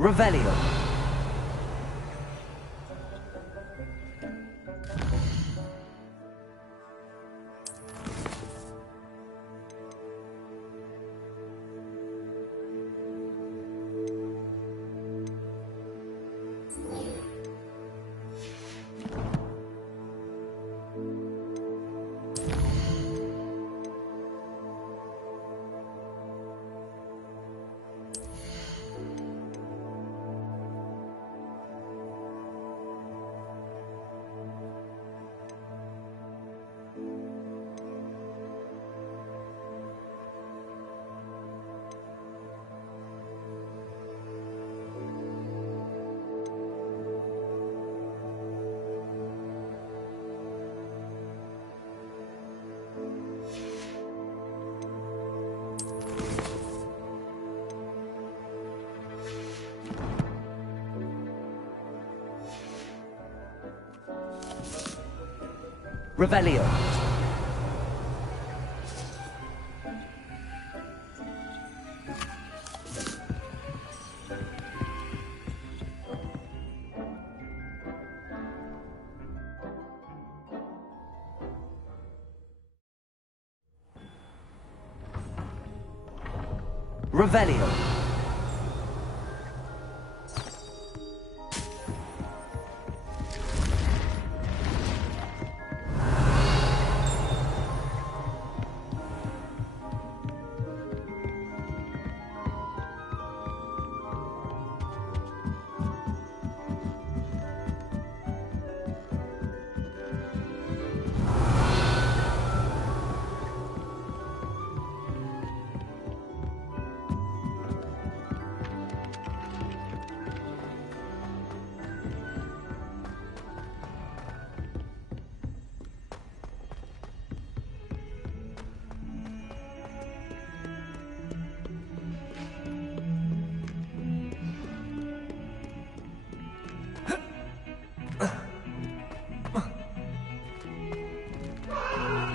Revelio. Revelio. Revelio.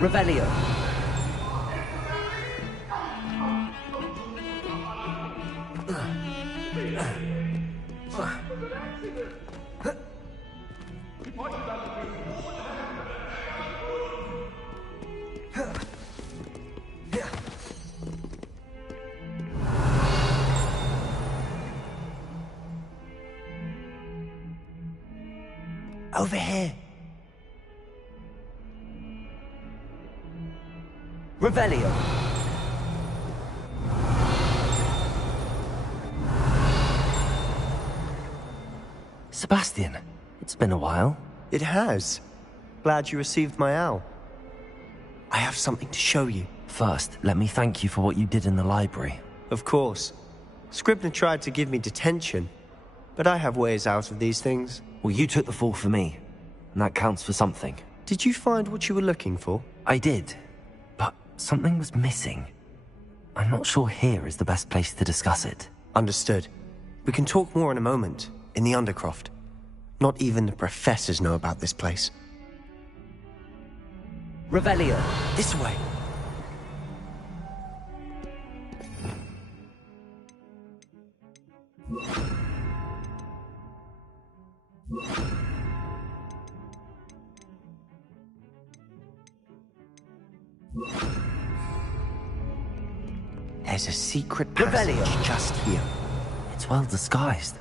Revelio. Over here. Revelio. Sebastian, it's been a while. It has. Glad you received my owl. I have something to show you. First, let me thank you for what you did in the library. Of course. Scribner tried to give me detention, but I have ways out of these things. Well, you took the fall for me, and that counts for something. Did you find what you were looking for? I did, but something was missing. I'm not sure here is the best place to discuss it. Understood. We can talk more in a moment, in the Undercroft. Not even the professors know about this place. Revelio. This way. There's a secret passage just here. It's well disguised.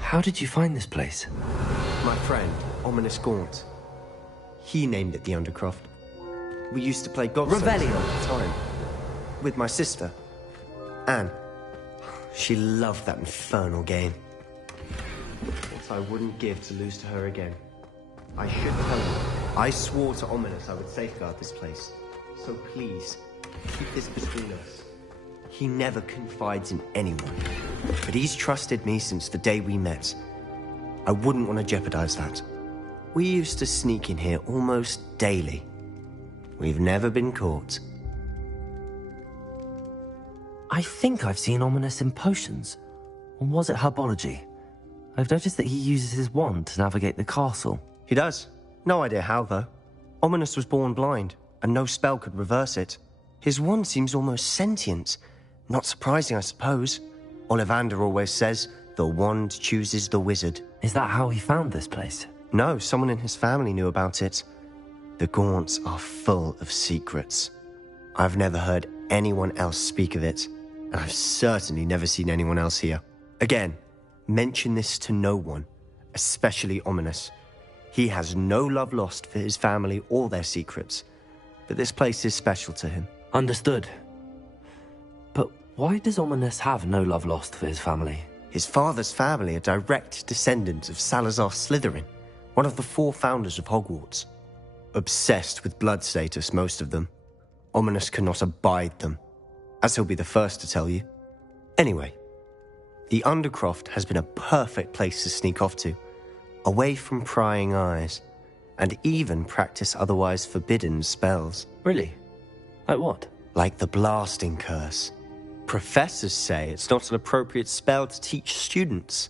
How did you find this place? My friend, Ominous Gaunt. He named it the Undercroft. We used to play God Revelio. all the time. With my sister, Anne. She loved that infernal game. What I wouldn't give to lose to her again. I should tell you. I swore to Ominous I would safeguard this place. So please, keep this between us. He never confides in anyone. But he's trusted me since the day we met. I wouldn't want to jeopardize that. We used to sneak in here almost daily. We've never been caught. I think I've seen Ominous in potions. Or was it herbology? I've noticed that he uses his wand to navigate the castle. He does. No idea how, though. Ominous was born blind, and no spell could reverse it. His wand seems almost sentient. Not surprising, I suppose. Ollivander always says, the wand chooses the wizard. Is that how he found this place? No, someone in his family knew about it. The Gaunts are full of secrets. I've never heard anyone else speak of it, and I've certainly never seen anyone else here. Again, mention this to no one, especially Ominous. He has no love lost for his family or their secrets, but this place is special to him. Understood. But why does Ominous have no love lost for his family? His father's family are direct descendants of Salazar Slytherin, one of the 4 founders of Hogwarts. Obsessed with blood status, most of them. Ominous cannot abide them, as he'll be the first to tell you. Anyway, the Undercroft has been a perfect place to sneak off to, away from prying eyes, and even practice otherwise forbidden spells. Really? Like what? Like the blasting curse. Professors say it's not an appropriate spell to teach students.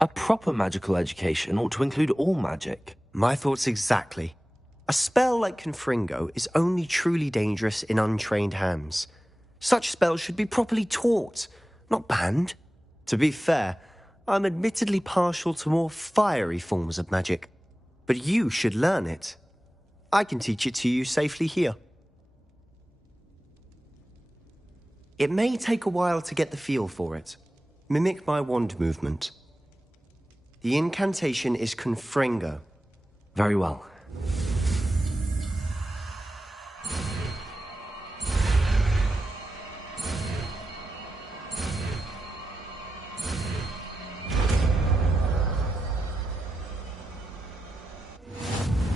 A proper magical education ought to include all magic. My thoughts exactly. A spell like Confringo is only truly dangerous in untrained hands. Such spells should be properly taught, not banned. To be fair, I'm admittedly partial to more fiery forms of magic. But you should learn it. I can teach it to you safely here. It may take a while to get the feel for it. Mimic my wand movement. The incantation is Confringo. Very well.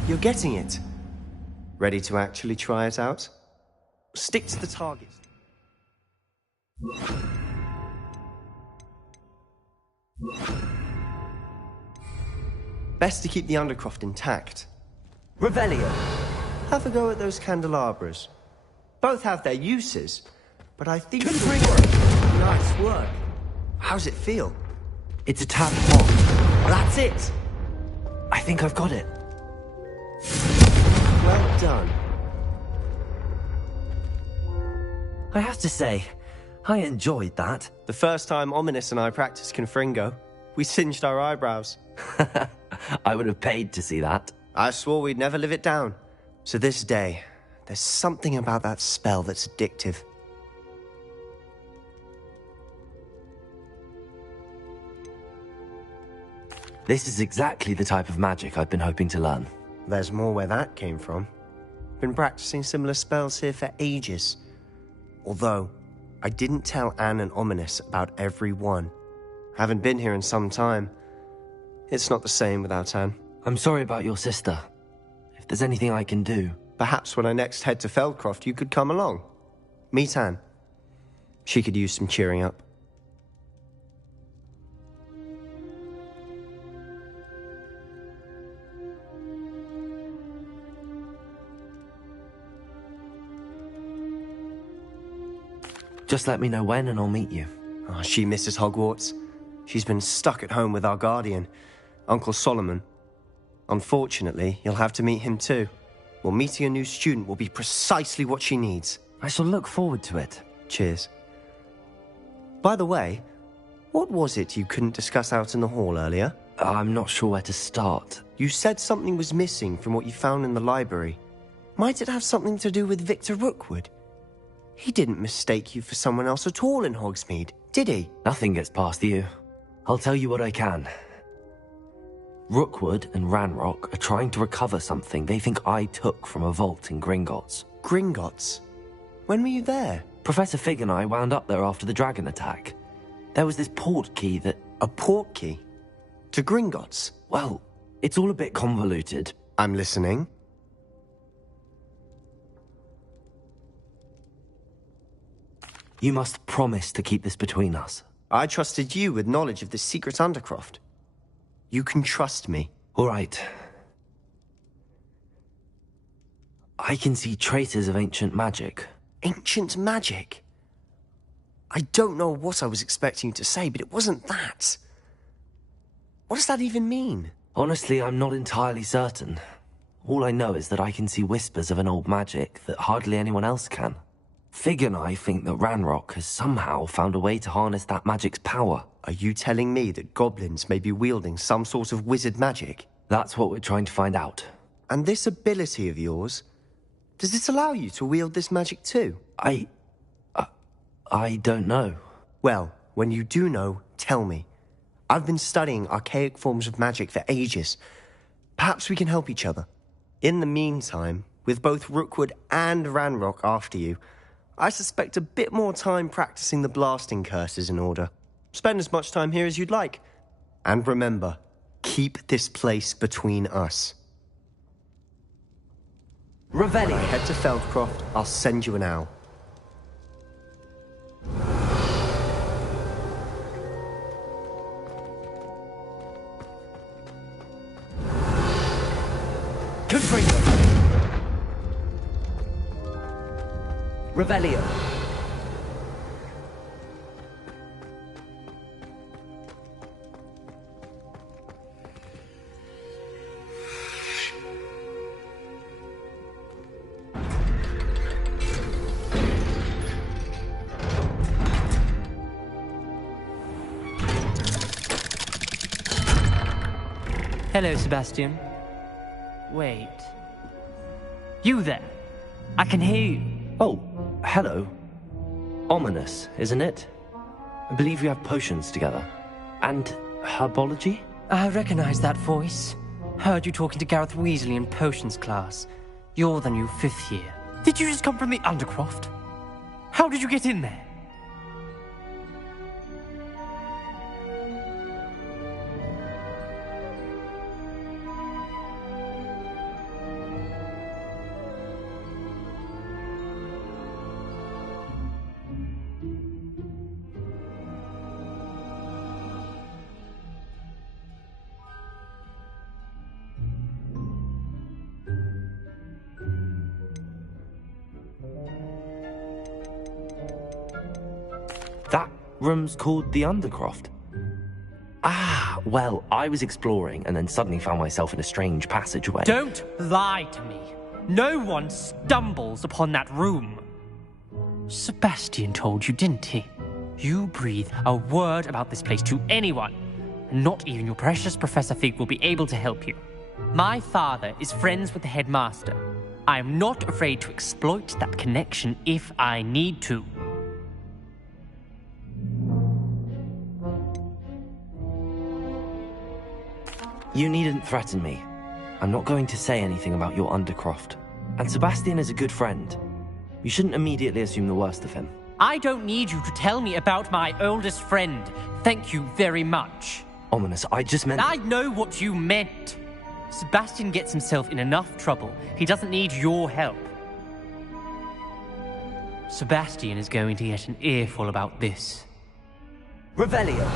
You're getting it. Ready to actually try it out? Stick to the target. Best to keep the Undercroft intact. Revelio. Have a go at those candelabras. Both have their uses, but I think... Confringo. Nice work. How's it feel? It's a tad hot. That's it! I think I've got it. Well done. I have to say, I enjoyed that. The first time Ominous and I practiced Confringo, we singed our eyebrows. I would have paid to see that. I swore we'd never live it down. To this day, there's something about that spell that's addictive. This is exactly the type of magic I've been hoping to learn. There's more where that came from. Been practicing similar spells here for ages. Although, I didn't tell Anne and Ominous about every one. Haven't been here in some time. It's not the same without Anne. I'm sorry about your sister. If there's anything I can do... Perhaps when I next head to Feldcroft, you could come along. Meet Anne. She could use some cheering up. Just let me know when and I'll meet you. Oh, she misses Hogwarts. She's been stuck at home with our guardian, Uncle Solomon. Unfortunately, you'll have to meet him too. Well, meeting a new student will be precisely what she needs. I shall look forward to it. Cheers. By the way, what was it you couldn't discuss out in the hall earlier? I'm not sure where to start. You said something was missing from what you found in the library. Might it have something to do with Victor Rookwood? He didn't mistake you for someone else at all in Hogsmeade, did he? Nothing gets past you. I'll tell you what I can. Rookwood and Ranrock are trying to recover something they think I took from a vault in Gringotts. Gringotts? When were you there? Professor Fig and I wound up there after the dragon attack. There was this port key that... A port key? To Gringotts? Well, it's all a bit convoluted. I'm listening. You must promise to keep this between us. I trusted you with knowledge of the secret Undercroft. You can trust me. All right. I can see traces of ancient magic. Ancient magic? I don't know what I was expecting you to say, but it wasn't that. What does that even mean? Honestly, I'm not entirely certain. All I know is that I can see whispers of an old magic that hardly anyone else can. Fig and I think that Ranrock has somehow found a way to harness that magic's power. Are you telling me that goblins may be wielding some sort of wizard magic? That's what we're trying to find out. And this ability of yours, does it allow you to wield this magic too? I don't know. Well, when you do know, tell me. I've been studying archaic forms of magic for ages. Perhaps we can help each other. In the meantime, with both Rookwood and Ranrock after you, I suspect a bit more time practicing the blasting curse is in order. Spend as much time here as you'd like. And remember, keep this place between us. Revelio. Head to Feldcroft, I'll send you an owl. Confringo. Revelio. Hello, Sebastian. Wait. You there? I can hear you. Oh, hello. Ominous, isn't it? I believe you have potions together. And herbology? I recognize that voice. Heard you talking to Gareth Weasley in potions class. You're the new 5th year. Did you just come from the Undercroft? How did you get in there? That room's called the Undercroft. Ah, well, I was exploring and then suddenly found myself in a strange passageway. Don't lie to me. No one stumbles upon that room. Sebastian told you, didn't he? You breathe a word about this place to anyone, and not even your precious Professor Fig will be able to help you. My father is friends with the headmaster. I am not afraid to exploit that connection if I need to. You needn't threaten me. I'm not going to say anything about your Undercroft. And Sebastian is a good friend. You shouldn't immediately assume the worst of him. I don't need you to tell me about my oldest friend. Thank you very much. Ominous, I just meant... I know what you meant. Sebastian gets himself in enough trouble. He doesn't need your help. Sebastian is going to get an earful about this. Revelio.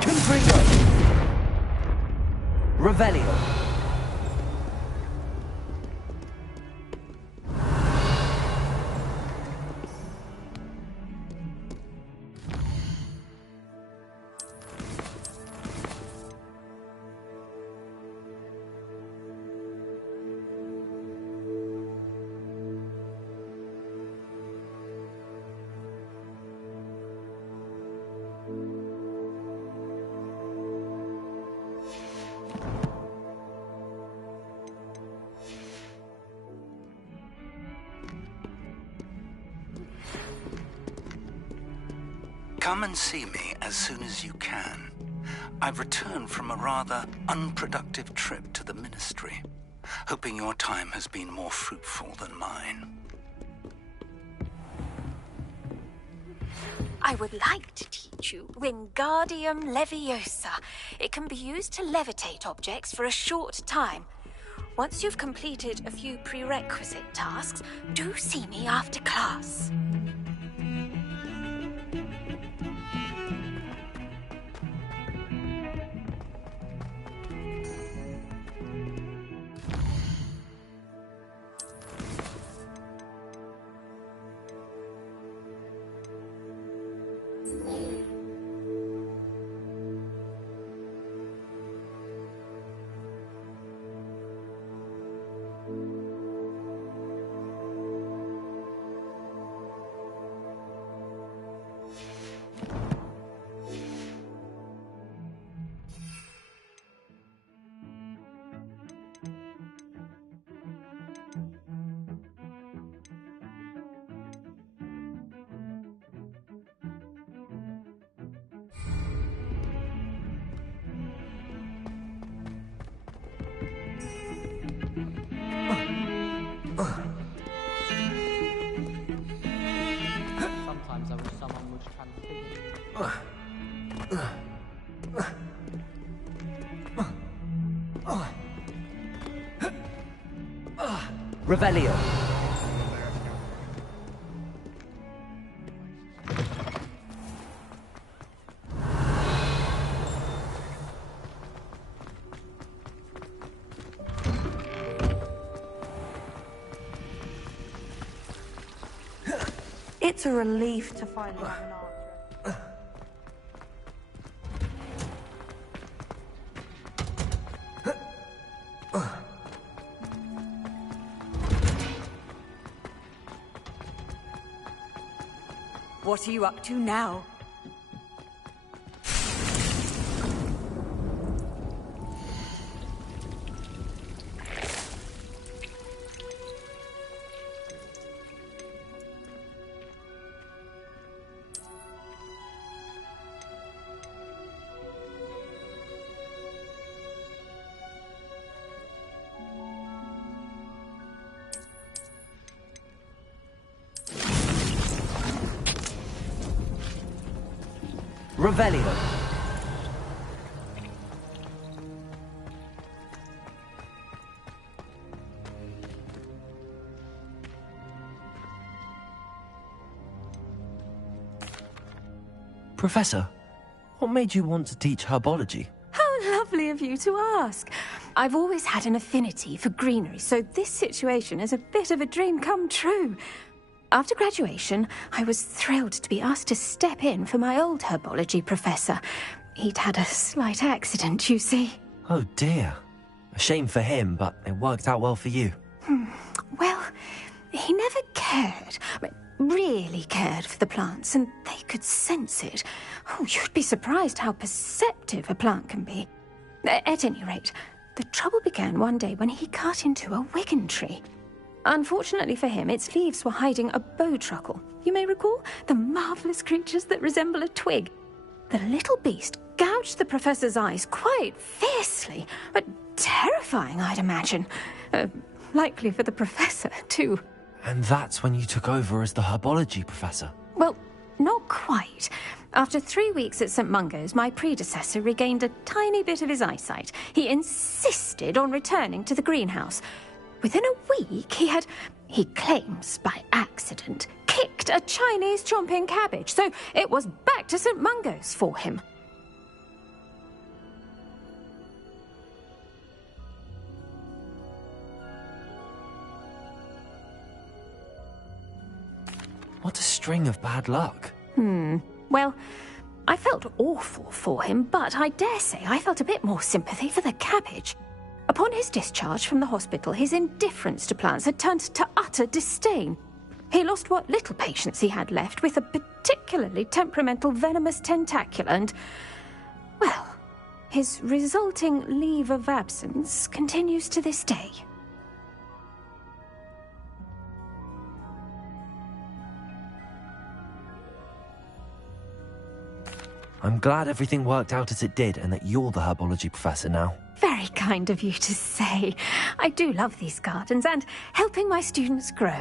Confringo. Revelio. Come and see me as soon as you can. I've returned from a rather unproductive trip to the Ministry, hoping your time has been more fruitful than mine. I would like to teach you Wingardium Leviosa. It can be used to levitate objects for a short time. Once you've completed a few prerequisite tasks, do see me after class. Sometimes I wish someone would transfigure Revelio. It's a relief to finally have an answer. What are you up to now? Revelio. Professor, what made you want to teach herbology? How lovely of you to ask. I've always had an affinity for greenery, so this situation is a bit of a dream come true. After graduation, I was thrilled to be asked to step in for my old herbology professor. He'd had a slight accident, you see. Oh dear. A shame for him, but it worked out well for you. Well, he never cared, really cared for the plants, and they could sense it. Oh, you'd be surprised how perceptive a plant can be. At any rate, the trouble began one day when he cut into a wigan tree. Unfortunately for him, its leaves were hiding a bowtruckle. You may recall the marvellous creatures that resemble a twig. The little beast gouged the professor's eyes quite fiercely, but terrifying, I'd imagine. Likely for the professor, too. And that's when you took over as the herbology professor? Well, not quite. After 3 weeks at St. Mungo's, my predecessor regained a tiny bit of his eyesight. He insisted on returning to the greenhouse. Within a week, he claims by accident, kicked a Chinese chomping cabbage, so it was back to St. Mungo's for him. What a string of bad luck. Well, I felt awful for him, but I dare say I felt a bit more sympathy for the cabbage. Upon his discharge from the hospital, his indifference to plants had turned to utter disdain. He lost what little patience he had left with a particularly temperamental venomous tentacula and, well, his resulting leave of absence continues to this day. I'm glad everything worked out as it did and that you're the herbology professor now. Very kind of you to say. I do love these gardens and helping my students grow.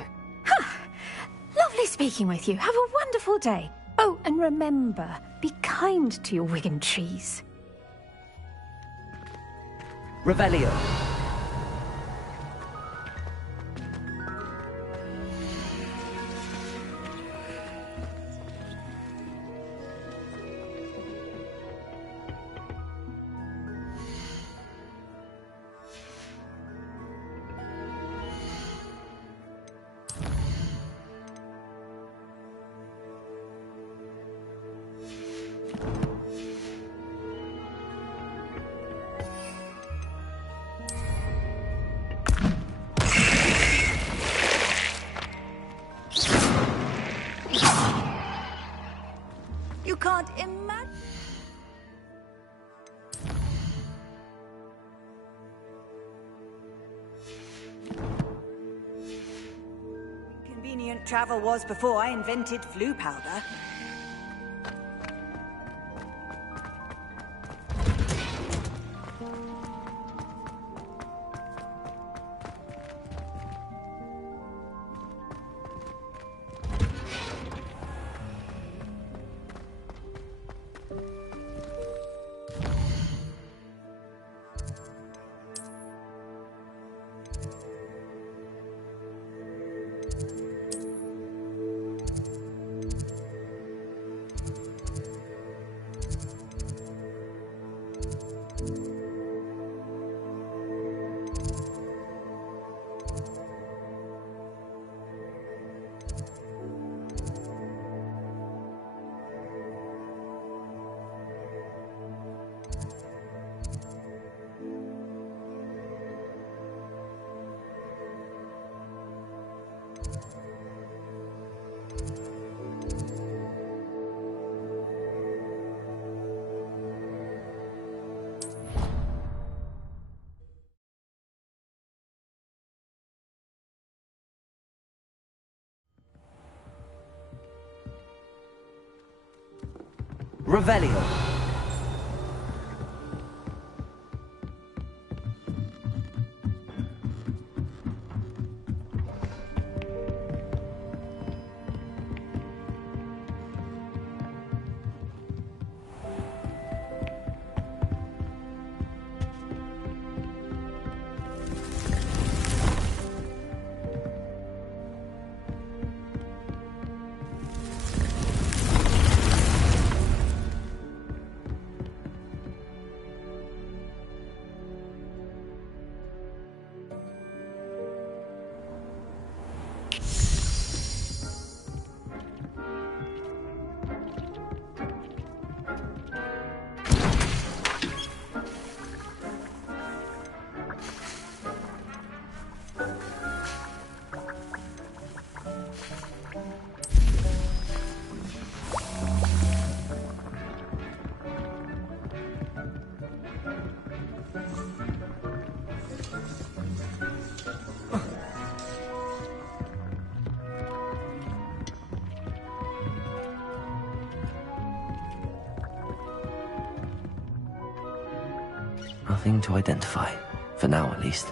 Lovely speaking with you. Have a wonderful day. Oh, and remember, be kind to your wigan trees. Revelio. Travel was before I invented flu powder. Revelio. Nothing to identify. For now, at least.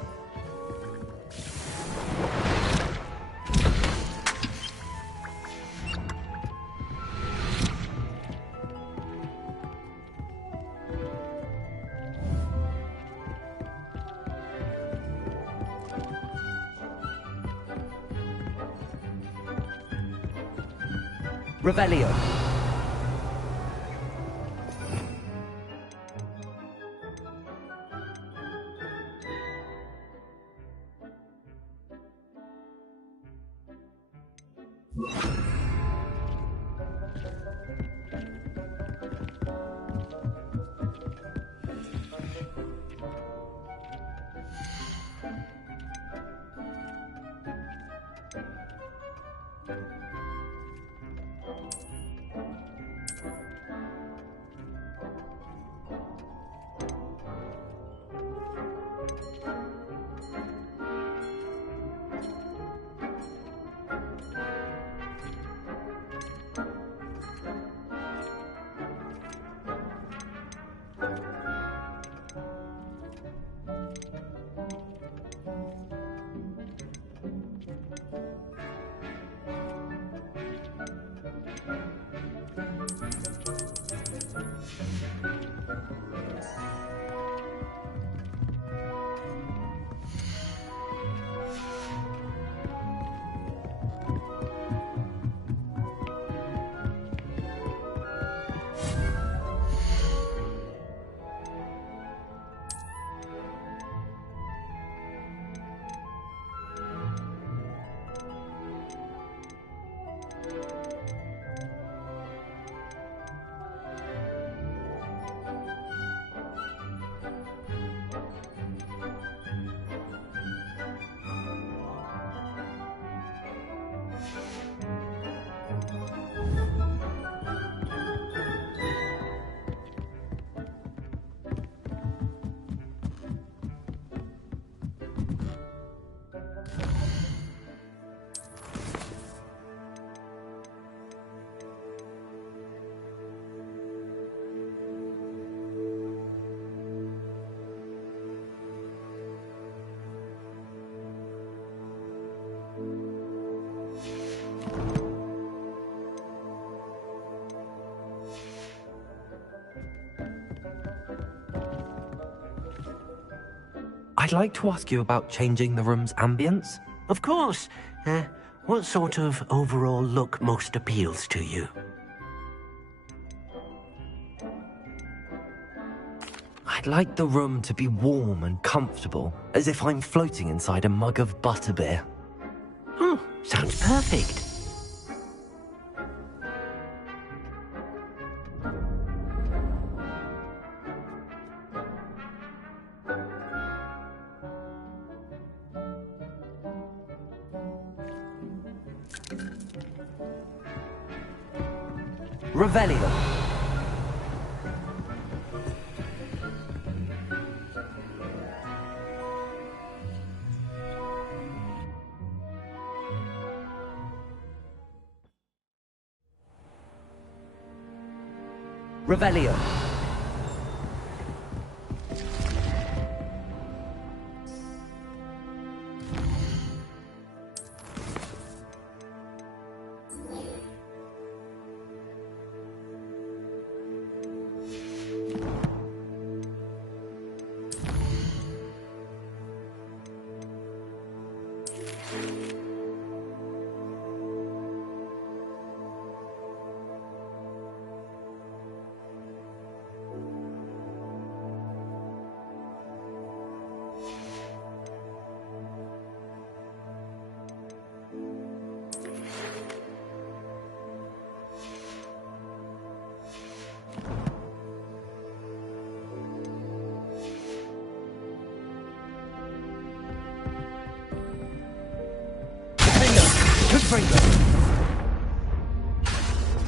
Revelio. I'd like to ask you about changing the room's ambience. Of course. What sort of overall look most appeals to you? I'd like the room to be warm and comfortable, as if I'm floating inside a mug of butterbeer. Oh, sounds perfect. Revelio. Revelio.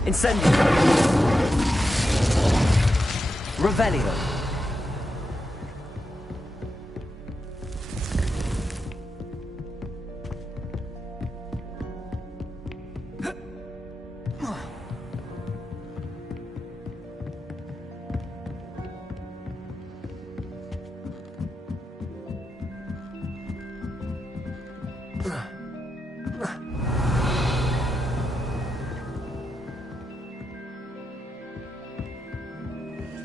Incendio. Revelio.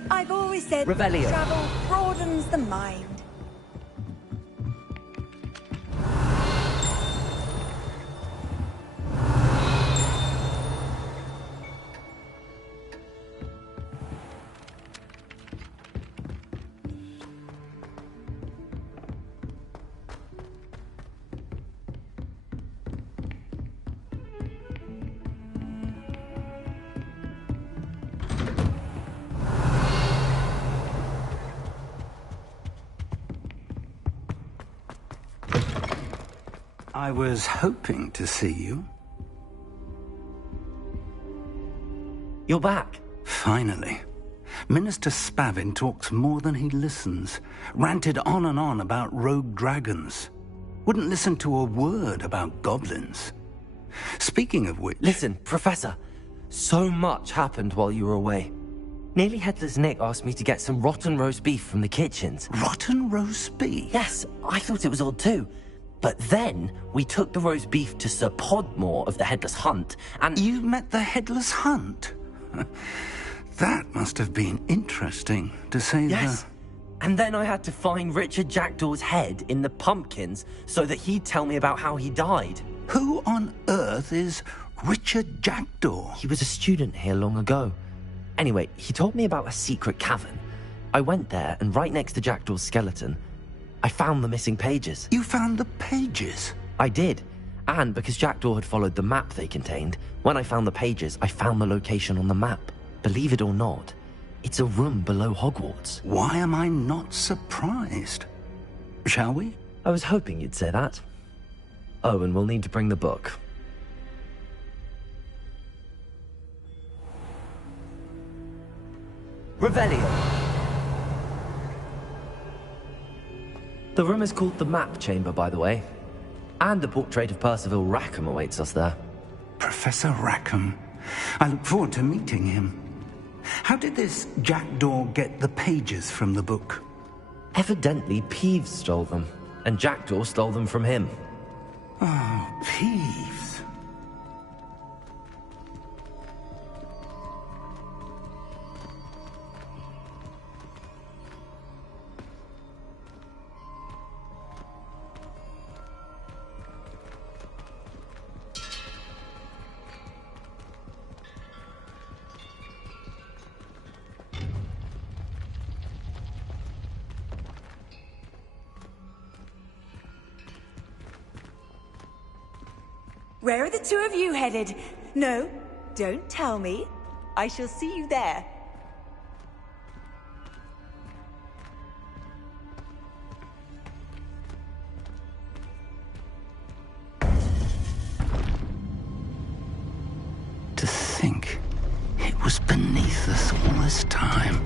I've always said Revelio. travel broadens the mind. I was hoping to see you. You're back. Finally. Minister Spavin talks more than he listens. Ranted on and on about rogue dragons. Wouldn't listen to a word about goblins. Speaking of which... Listen, Professor. So much happened while you were away. Nearly Headless Nick asked me to get some rotten roast beef from the kitchens. Rotten roast beef? Yes, I thought it was odd too. But then we took the roast beef to Sir Podmore of the Headless Hunt, and... You met the Headless Hunt? That must have been interesting, to say Yes. And then I had to find Richard Jackdaw's head in the pumpkins so that he'd tell me about how he died. Who on earth is Richard Jackdaw? He was a student here long ago. Anyway, he told me about a secret cavern. I went there, and right next to Jackdaw's skeleton, I found the missing pages. You found the pages? I did. And because Jackdaw had followed the map they contained, when I found the pages, I found the location on the map. Believe it or not, it's a room below Hogwarts. Why am I not surprised? Shall we? I was hoping you'd say that. Oh, and we'll need to bring the book. Revelio. The room is called the Map Chamber, by the way. And a portrait of Percival Rackham awaits us there. Professor Rackham. I look forward to meeting him. How did this Jackdaw get the pages from the book? Evidently, Peeves stole them, and Jackdaw stole them from him. Oh, Peeves. Where are the two of you headed? No, don't tell me. I shall see you there. To think it was beneath us all this time.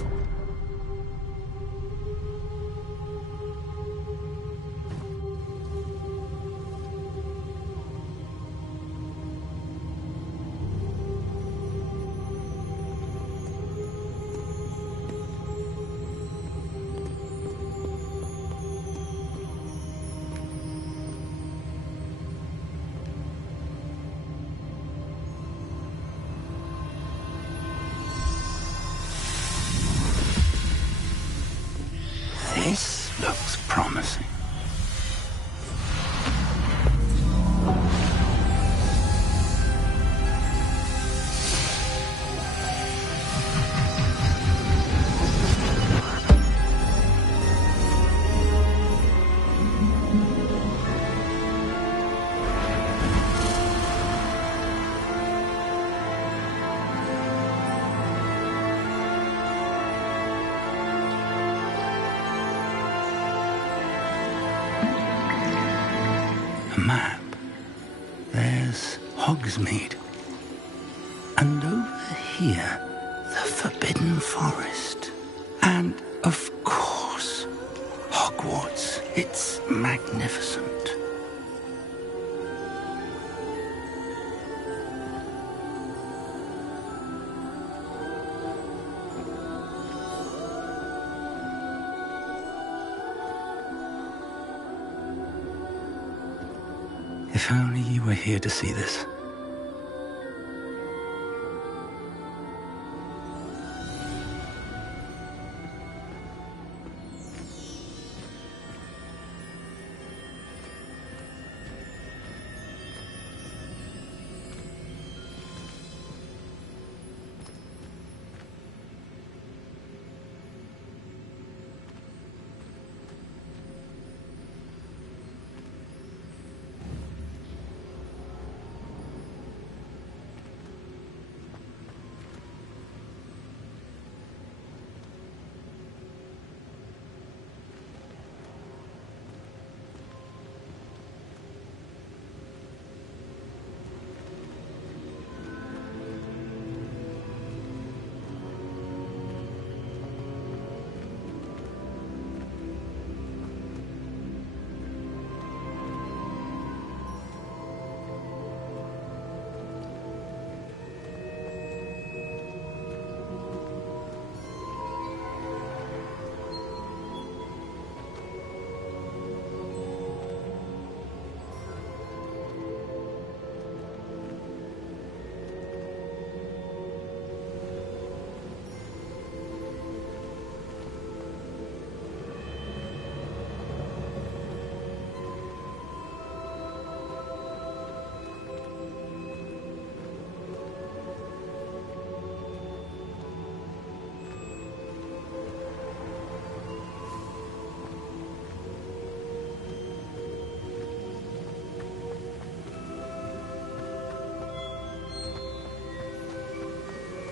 This looks promising. Map. There's Hogsmeade. And over here, the Forbidden Forest. And, of course, Hogwarts. It's magnificent. If only you were here to see this.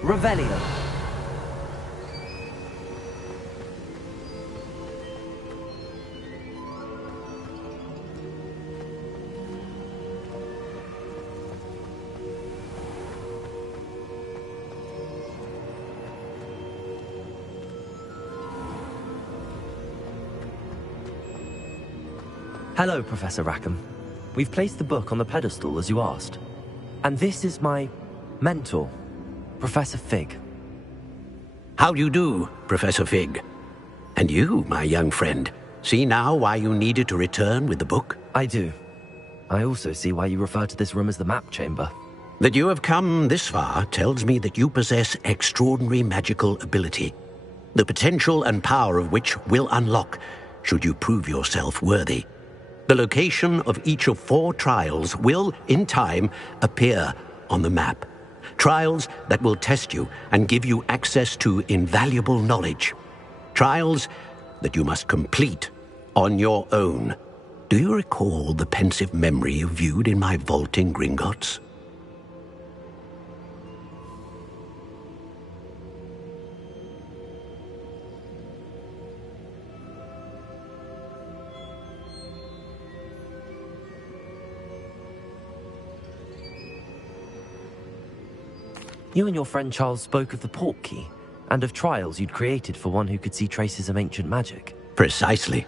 Revelio. Hello, Professor Rackham. We've placed the book on the pedestal as you asked. And this is my mentor, Professor Fig. How do you do, Professor Fig? And you, my young friend, see now why you needed to return with the book? I do. I also see why you refer to this room as the map chamber. That you have come this far tells me that you possess extraordinary magical ability, the potential and power of which will unlock should you prove yourself worthy. The location of each of 4 trials will, in time, appear on the map. Trials that will test you and give you access to invaluable knowledge. Trials that you must complete on your own. Do you recall the pensive memory you viewed in my vault in Gringotts? You and your friend Charles spoke of the portkey, and of trials you'd created for one who could see traces of ancient magic. Precisely.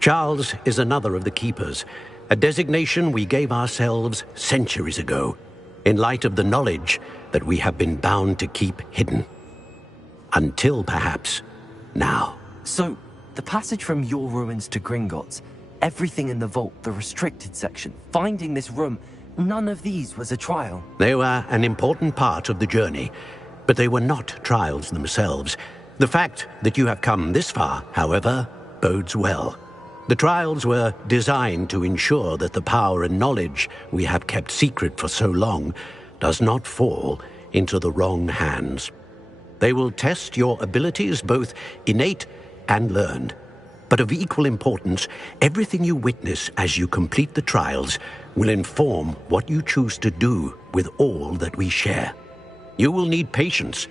Charles is another of the Keepers, a designation we gave ourselves centuries ago, in light of the knowledge that we have been bound to keep hidden. Until, perhaps, now. So, the passage from your ruins to Gringotts, everything in the vault, the restricted section, finding this room, none of these was a trial. They were an important part of the journey, but they were not trials themselves. The fact that you have come this far, however, bodes well. The trials were designed to ensure that the power and knowledge we have kept secret for so long does not fall into the wrong hands. They will test your abilities, both innate and learned. But of equal importance, everything you witness as you complete the trials will inform what you choose to do with all that we share. You will need patience.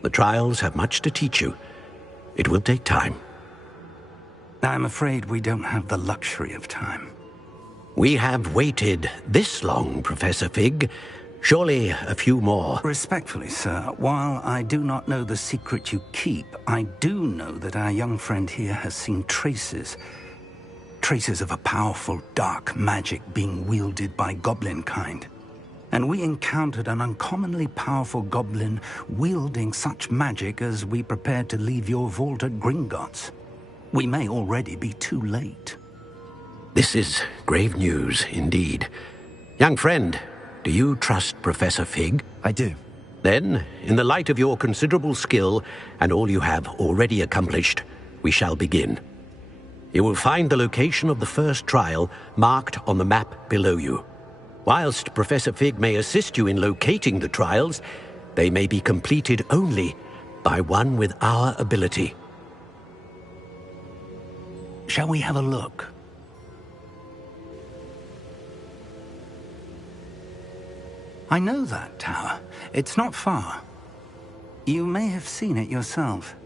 The trials have much to teach you. It will take time. I'm afraid we don't have the luxury of time. We have waited this long, Professor Fig. Surely a few more. Respectfully, sir, while I do not know the secret you keep, I do know that our young friend here has seen traces of a powerful dark magic being wielded by goblin kind. And we encountered an uncommonly powerful goblin wielding such magic as we prepared to leave your vault at Gringotts. We may already be too late. This is grave news, indeed. Young friend, do you trust Professor Fig? I do. Then, in the light of your considerable skill and all you have already accomplished, we shall begin. You will find the location of the first trial marked on the map below you. Whilst Professor Fig may assist you in locating the trials, they may be completed only by one with our ability. Shall we have a look? I know that tower. It's not far. You may have seen it yourself.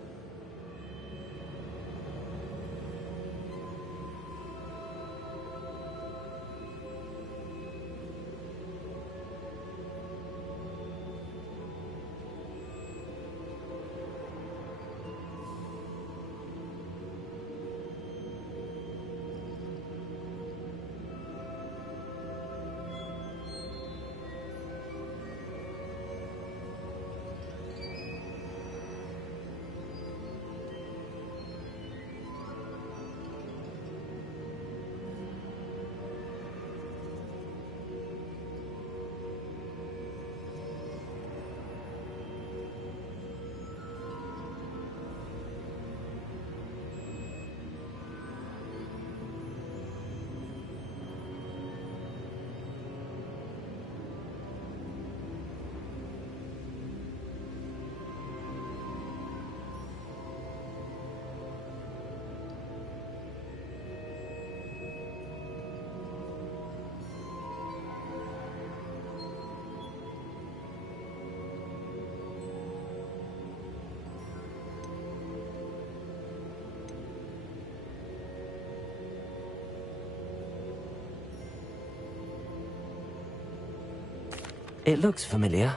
It looks familiar.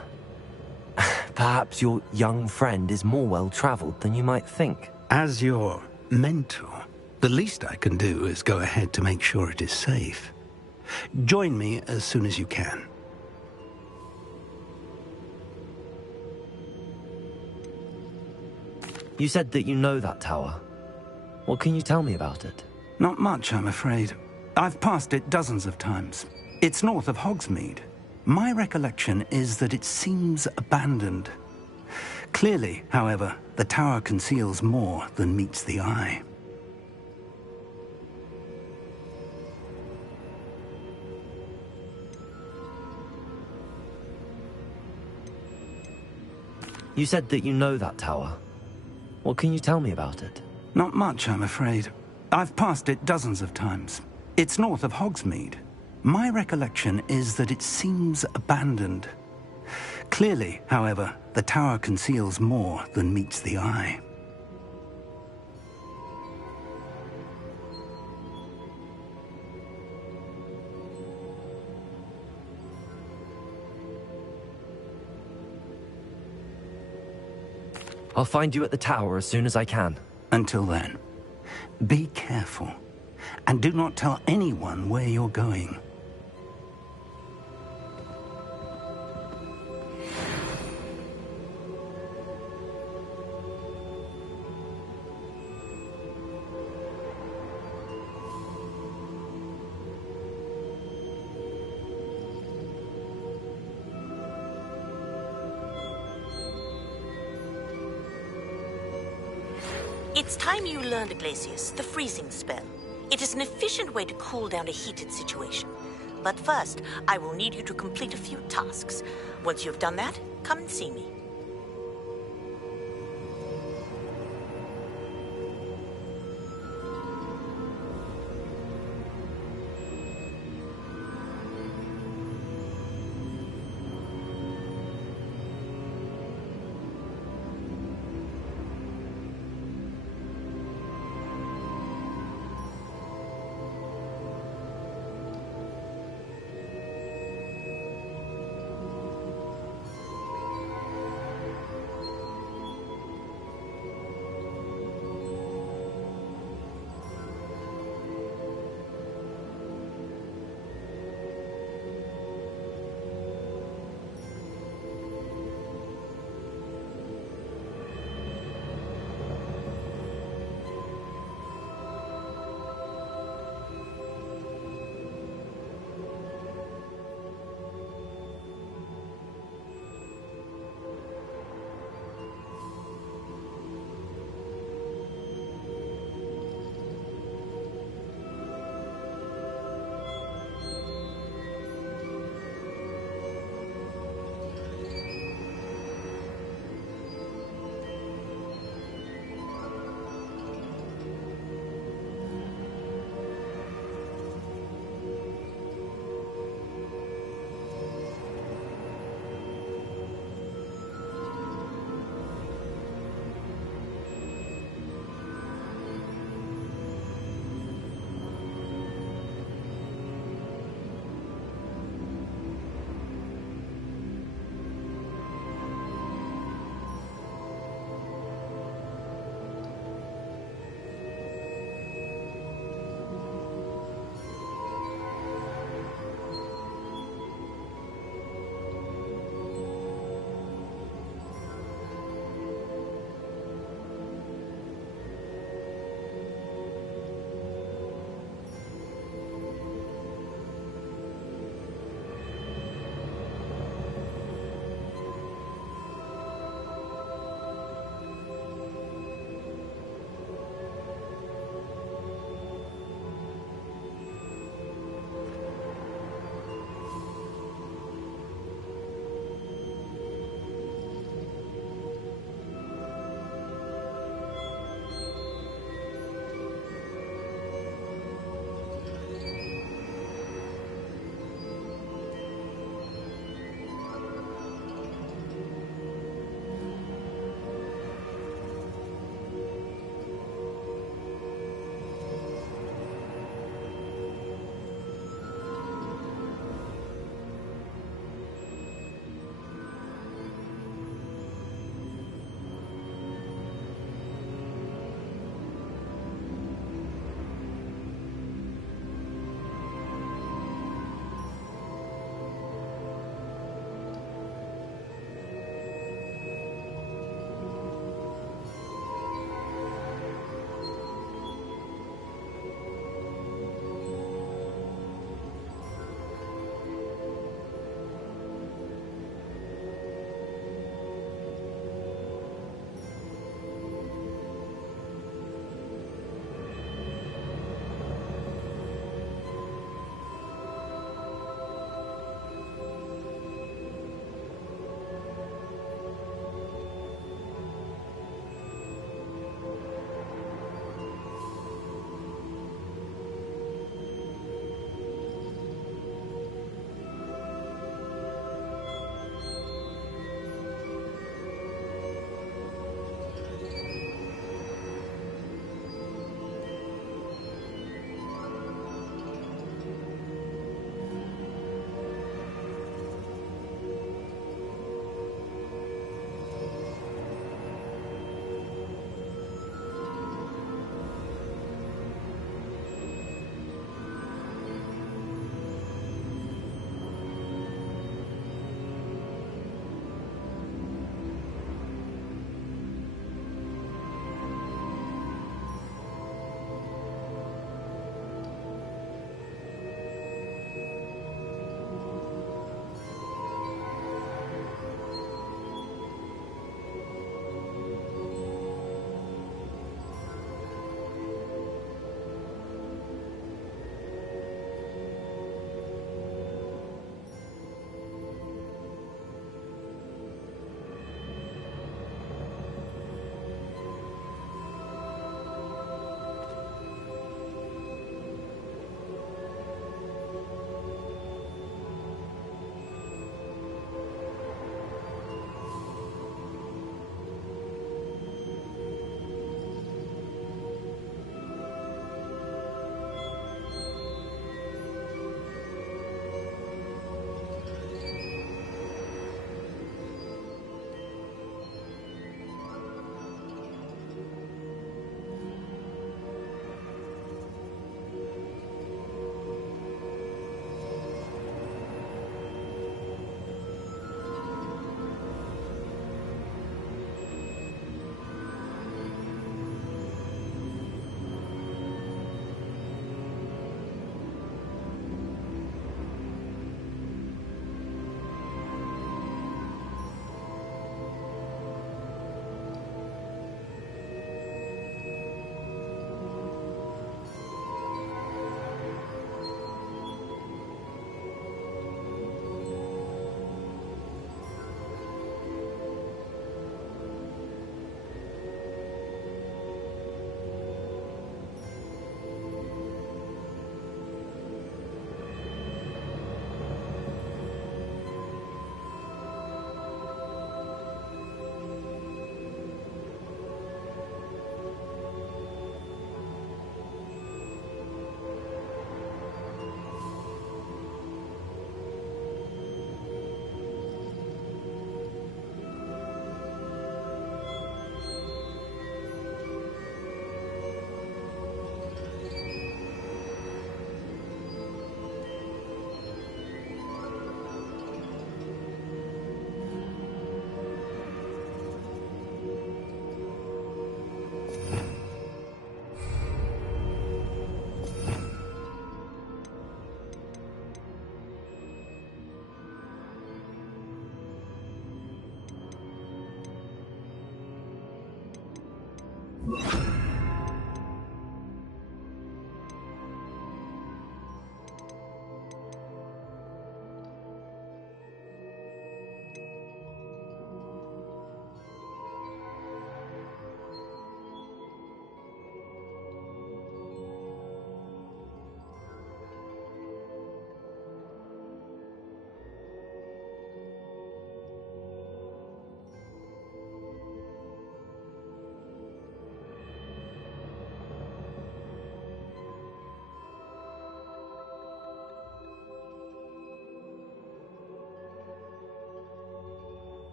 Perhaps your young friend is more well-traveled than you might think. As your mentor, the least I can do is go ahead to make sure it is safe. Join me as soon as you can. You said that you know that tower. What can you tell me about it? Not much, I'm afraid. I've passed it dozens of times. It's north of Hogsmeade. My recollection is that it seems abandoned. Clearly, however, the tower conceals more than meets the eye. You said that you know that tower. What can you tell me about it? Not much, I'm afraid. I've passed it dozens of times. It's north of Hogsmeade. My recollection is that it seems abandoned. Clearly, however, the tower conceals more than meets the eye. I'll find you at the tower as soon as I can. Until then, be careful, and do not tell anyone where you're going. It's time you learned, Glacius, the freezing spell. It is an efficient way to cool down a heated situation. But first, I will need you to complete a few tasks. Once you've done that, come and see me.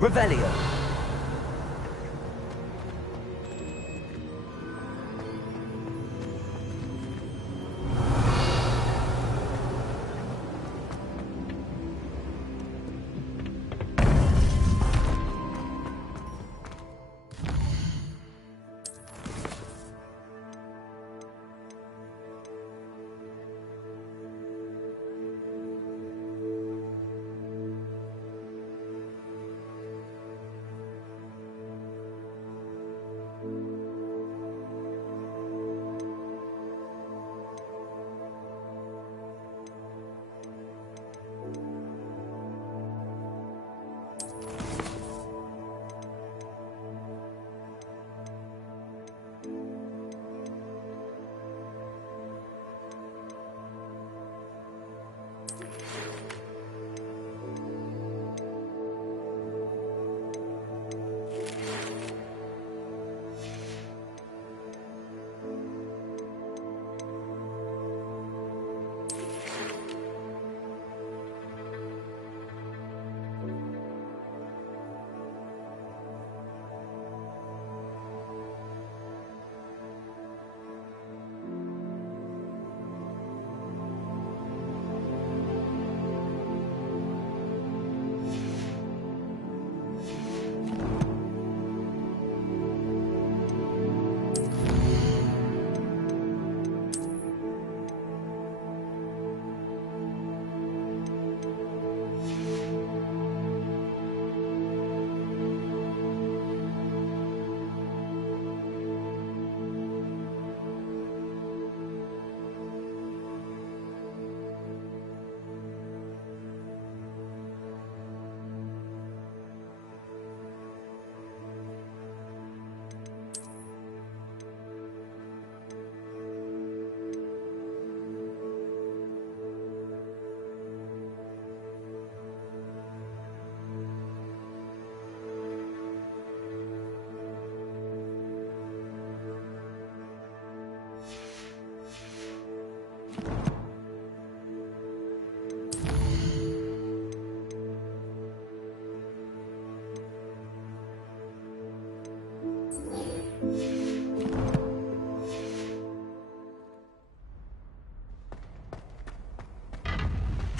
Revelio.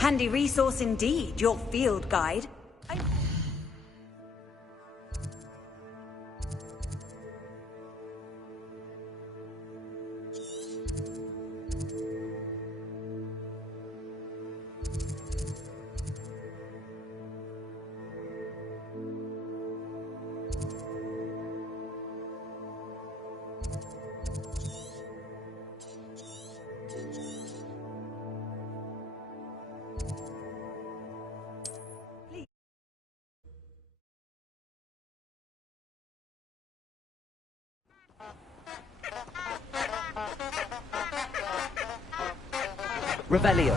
Handy resource indeed, your field guide. Revelio.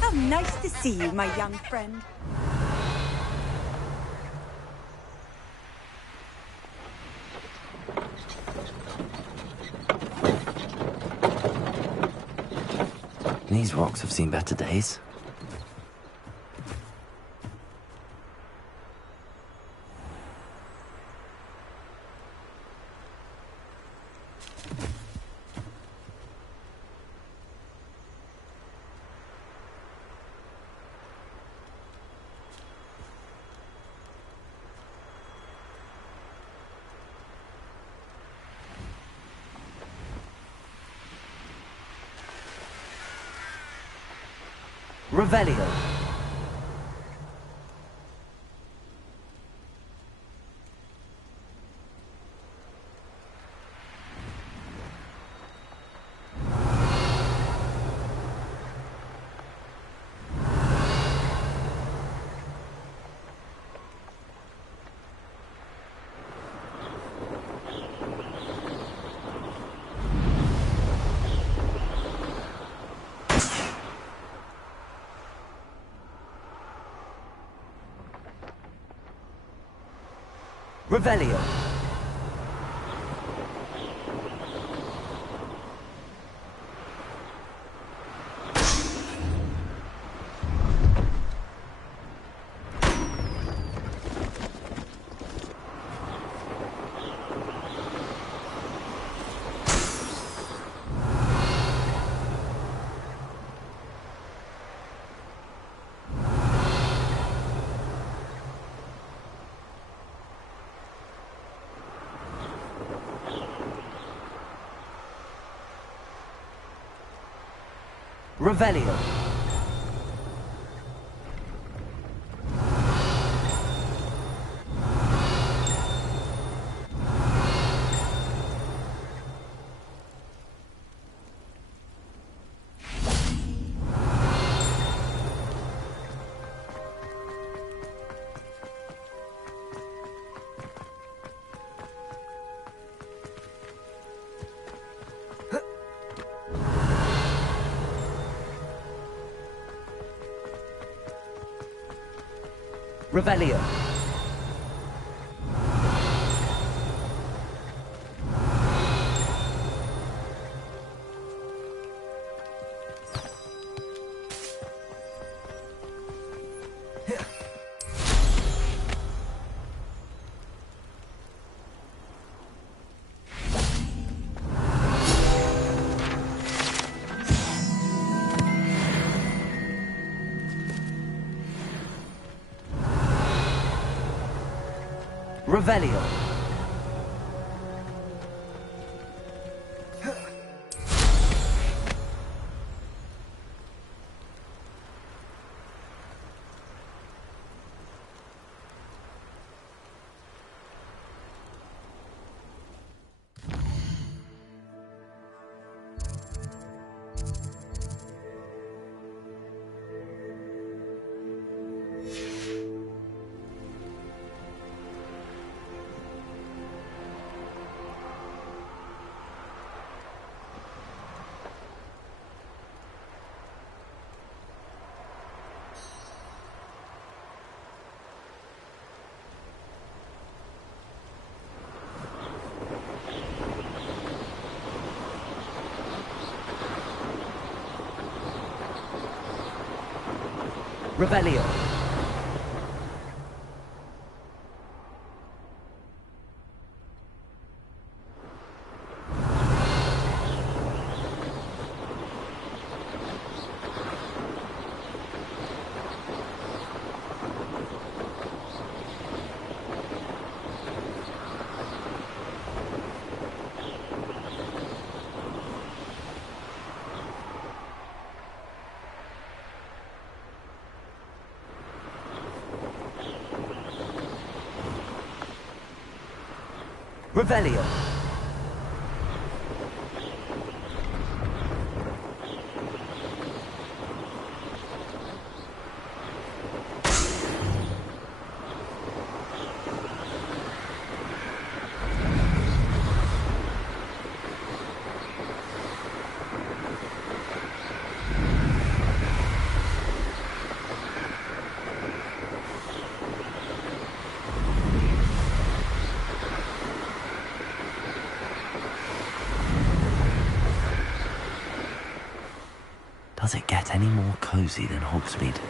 How nice to see you, my young friend. These rocks have seen better days. Revelio. Revelio. Revelio. Revelio. Revelio. Revelio. Revelio. Does it get any more cozy than Hogsmeade?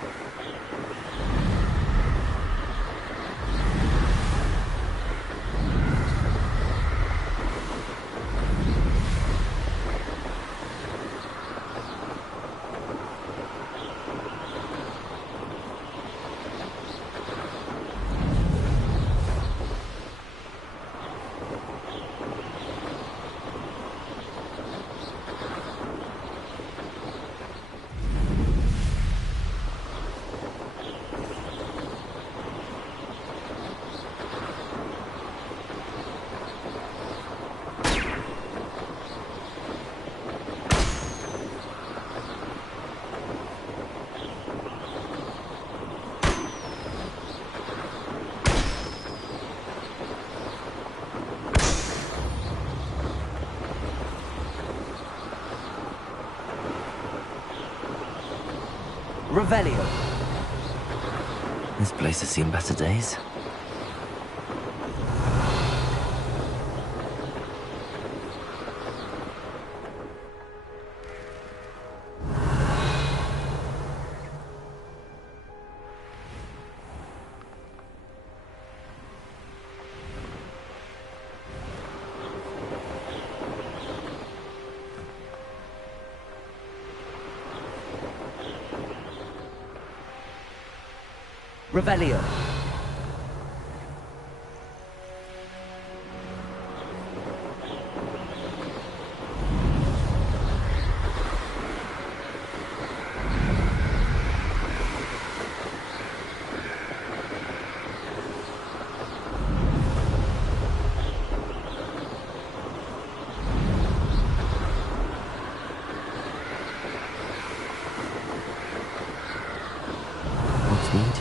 Revelio. This place has seen better days. Revelio.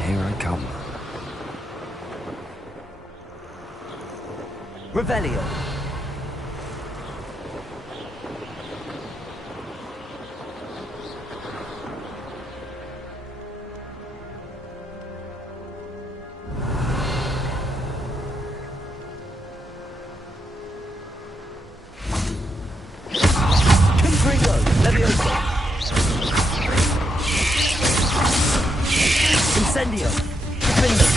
Here I come. Revelio. Confringo. Levioso. Incendio. Finger.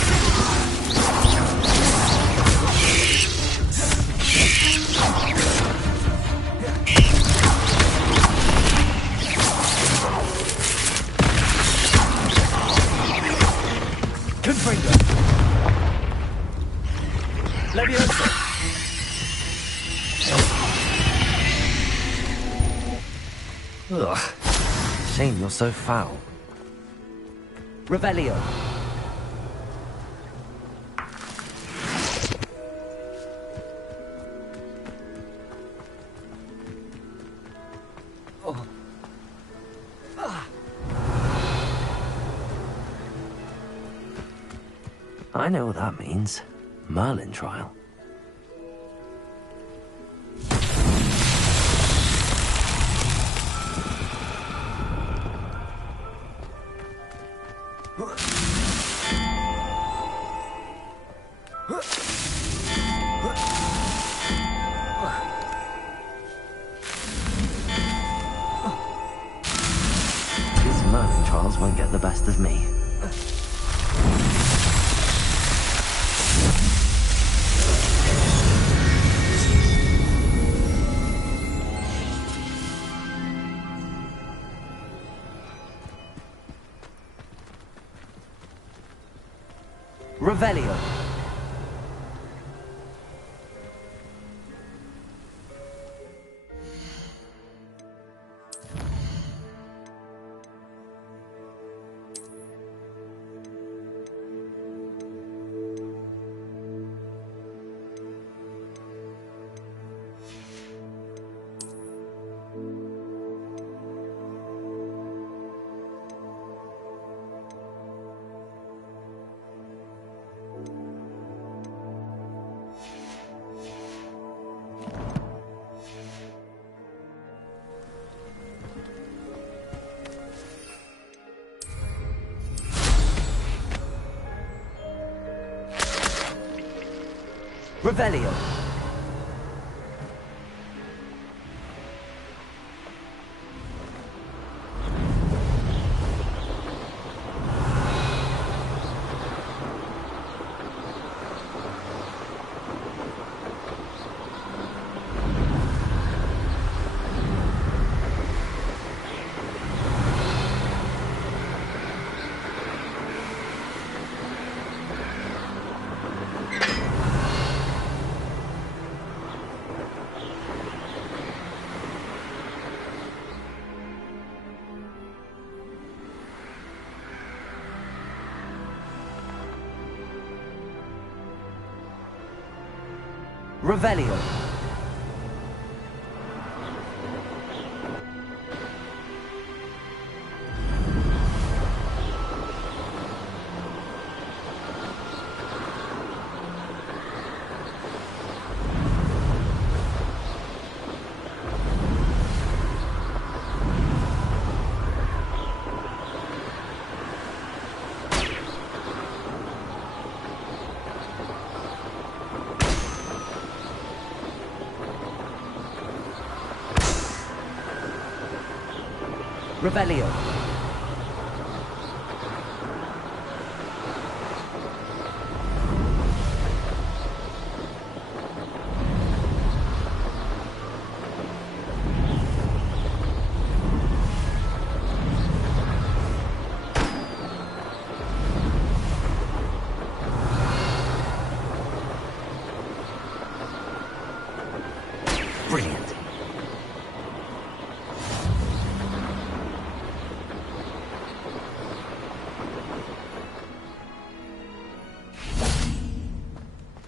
Confringo. Levioso. Ugh. Shame you're so foul. Revelio. I know what that means. Merlin trial. These Merlin trials won't get the best of me. Revelio. Revelio. Revelio. Revelio.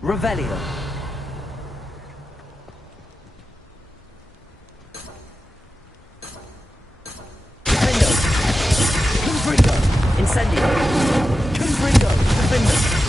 Revelio. Defendo. Confringo. Incendio. Confringo. Defendo.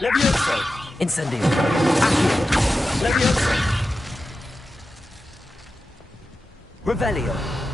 Levioso. Incendio. Accio. Levioso. Revelio.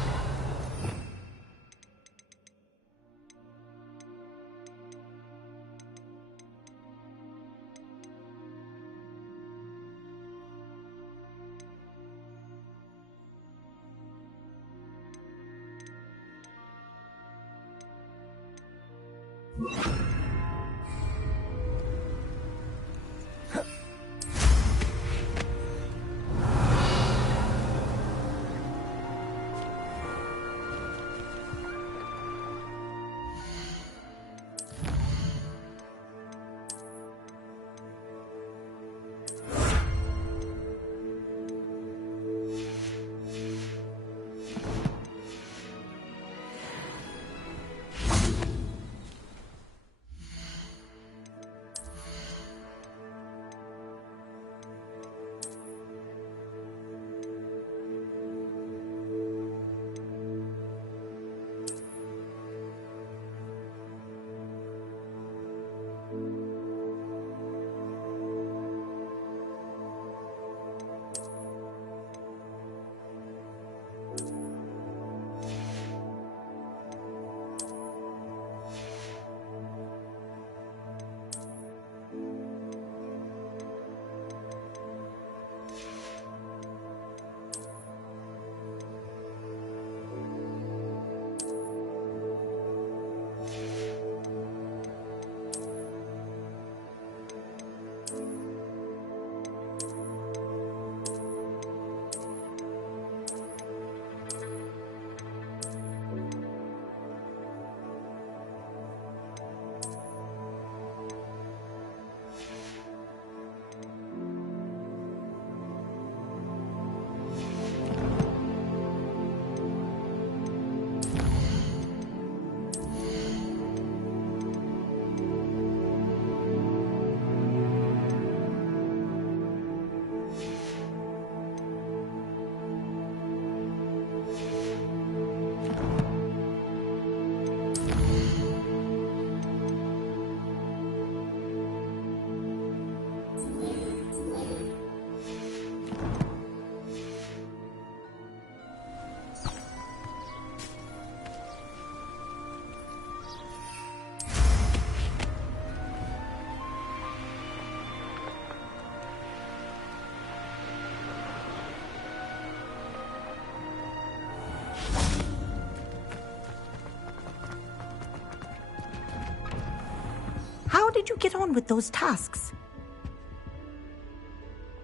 How did you get on with those tasks?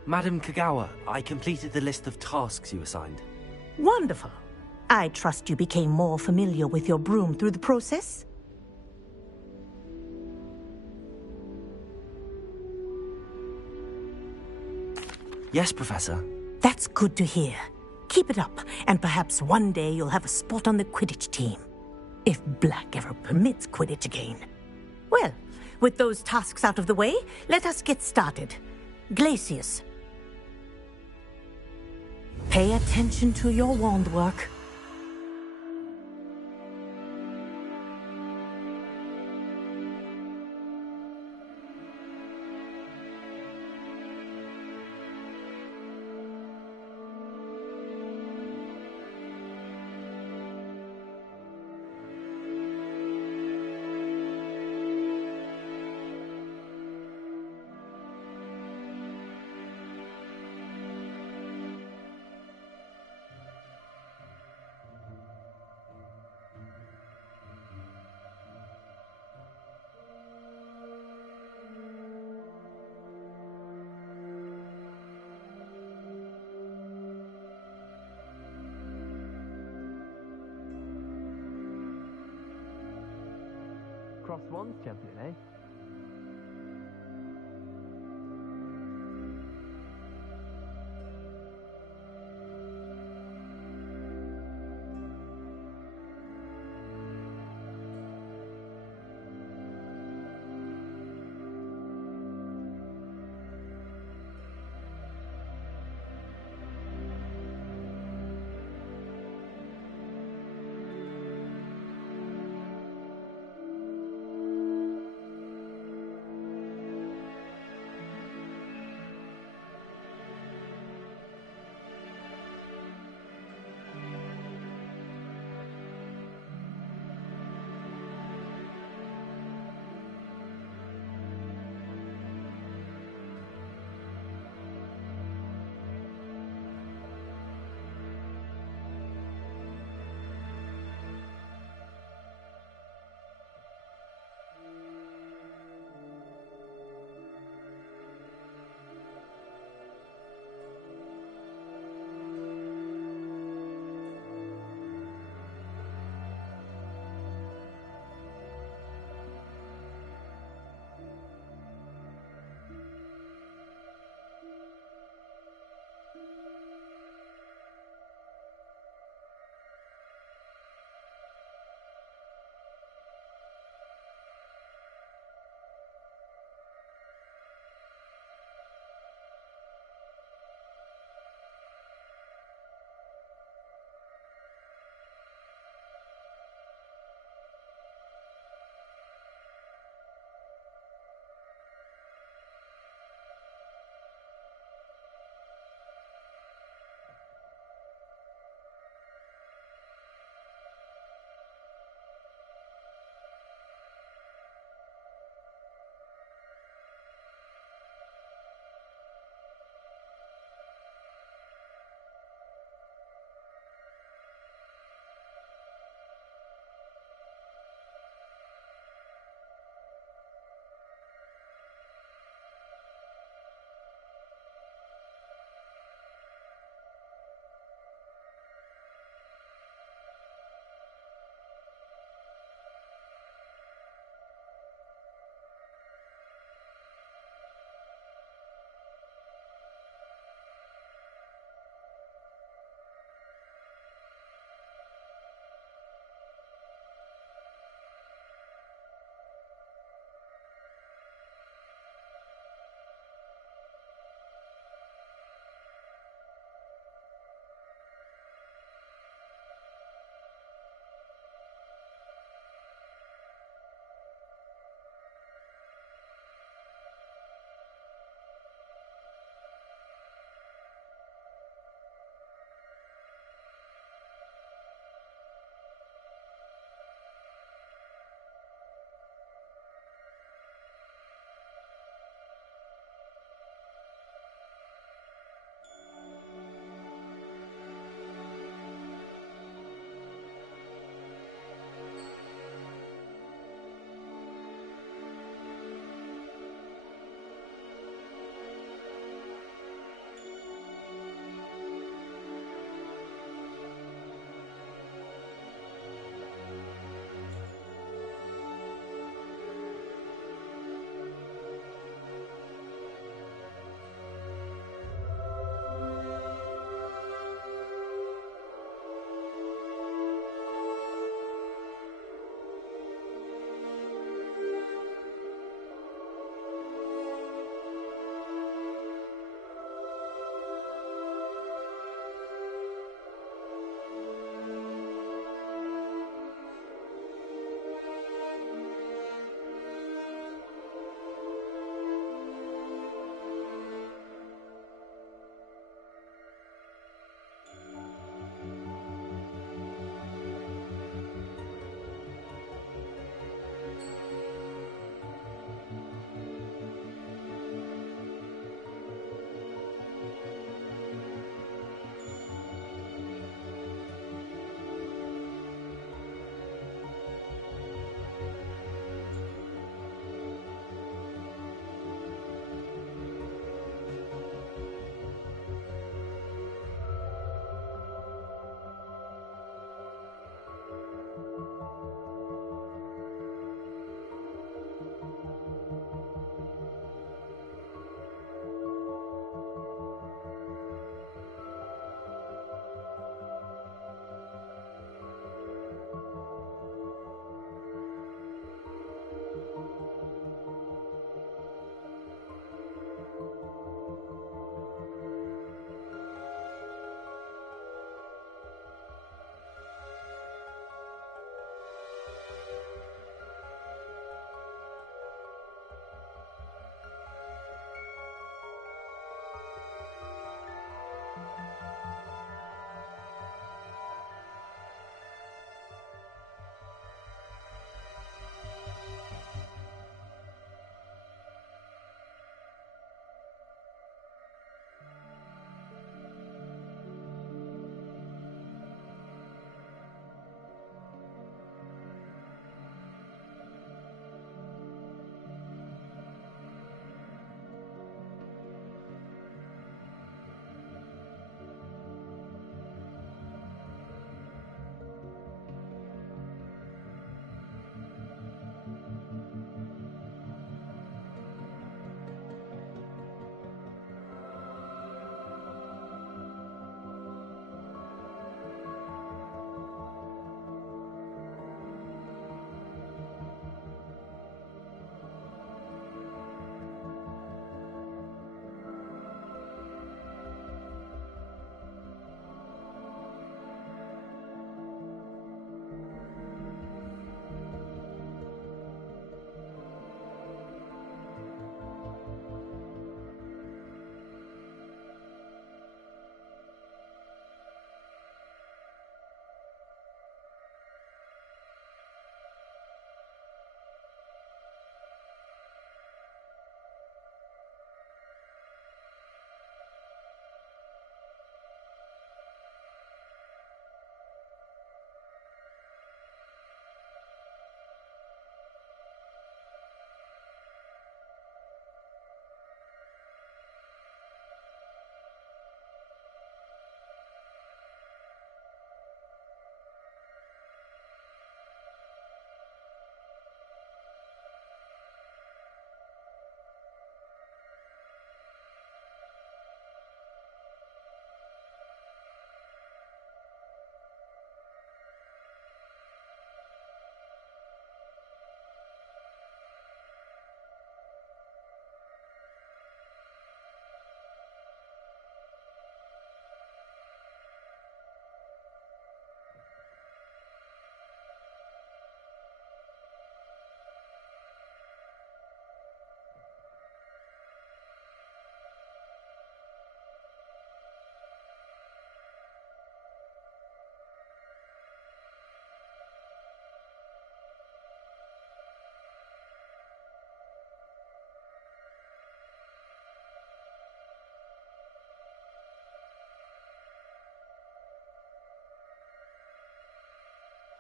Madam Kagawa, I completed the list of tasks you assigned. Wonderful. I trust you became more familiar with your broom through the process? Yes, Professor. That's good to hear. Keep it up, and perhaps one day you'll have a spot on the Quidditch team. If Black ever permits Quidditch again. Well, with those tasks out of the way, let us get started. Glacius. Pay attention to your wand work. Cross Swans champion, eh?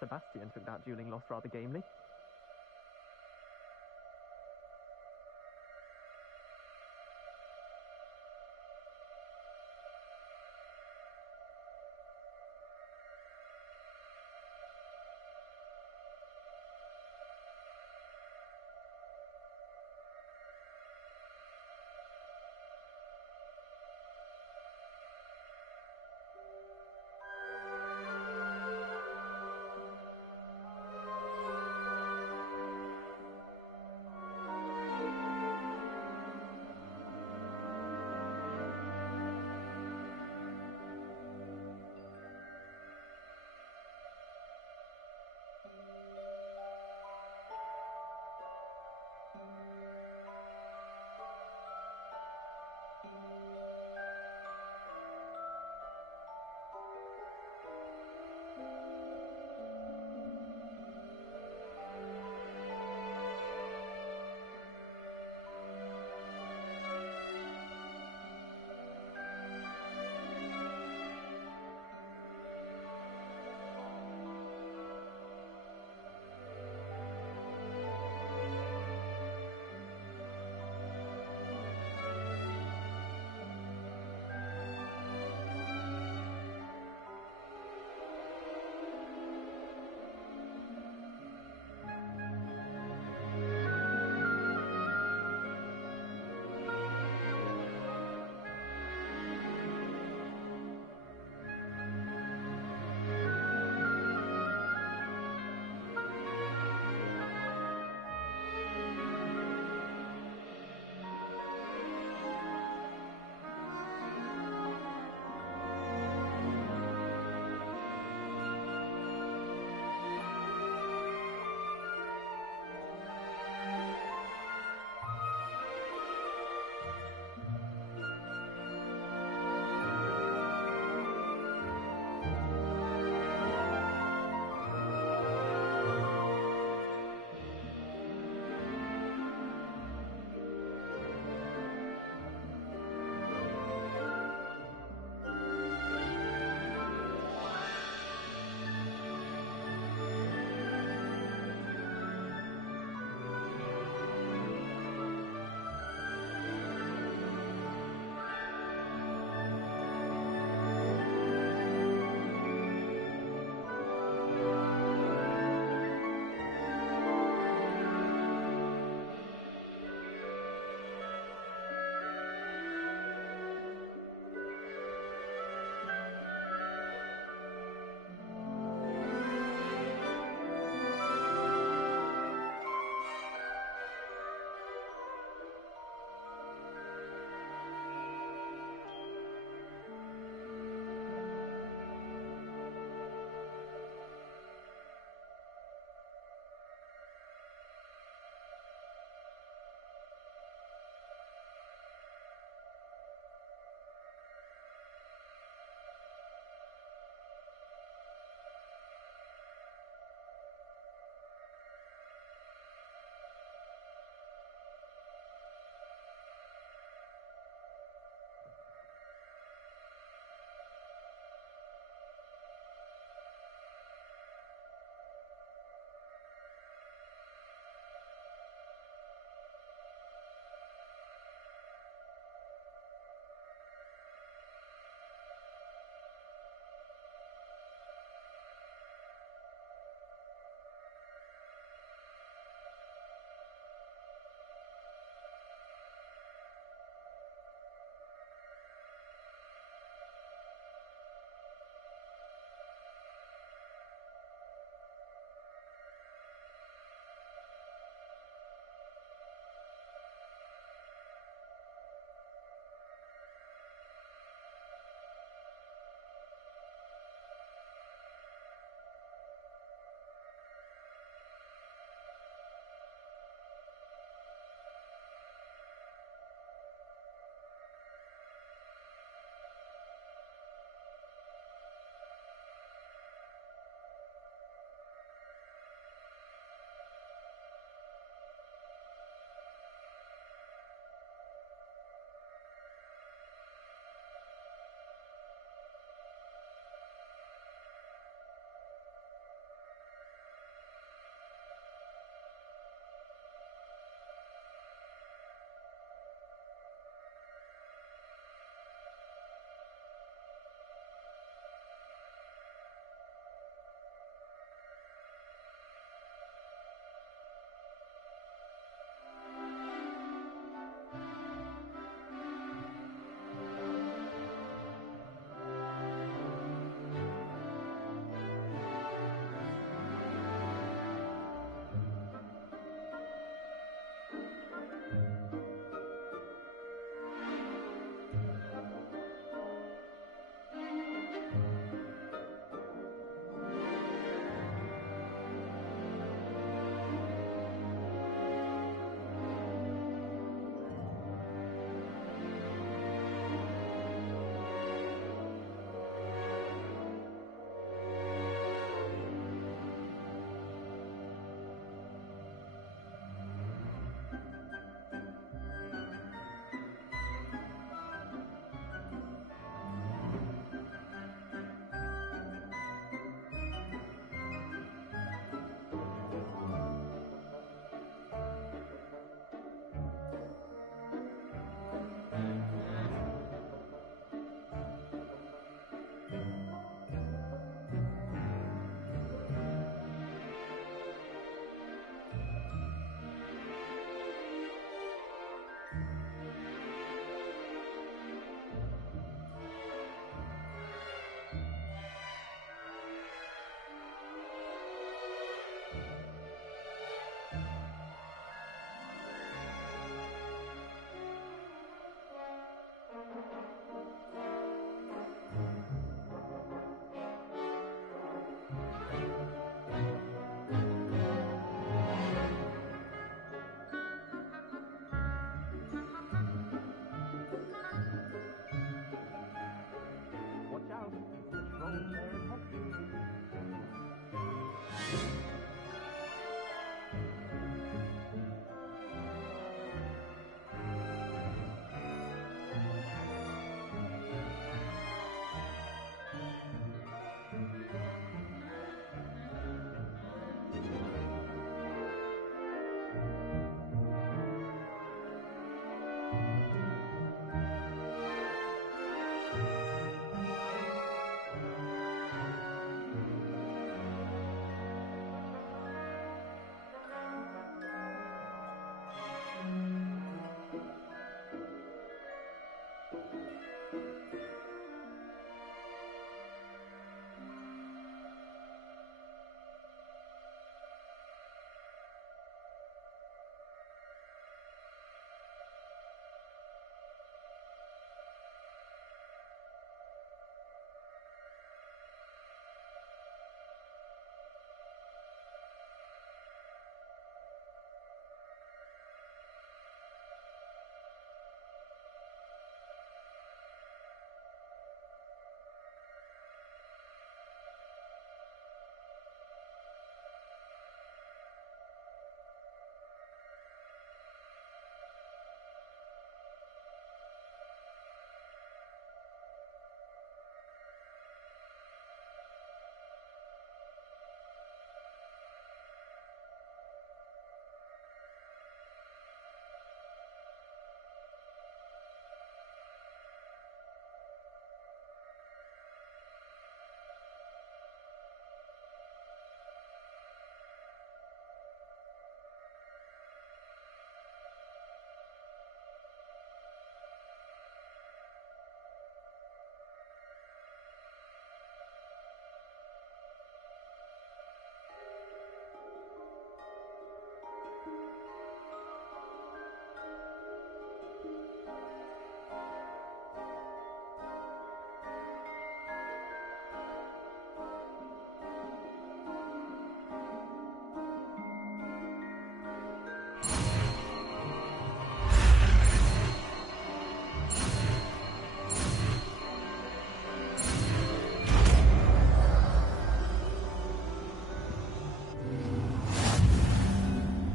Sebastian took that dueling loss rather gamely.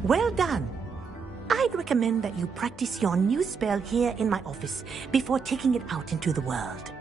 Well done. I'd recommend that you practice your new spell here in my office before taking it out into the world.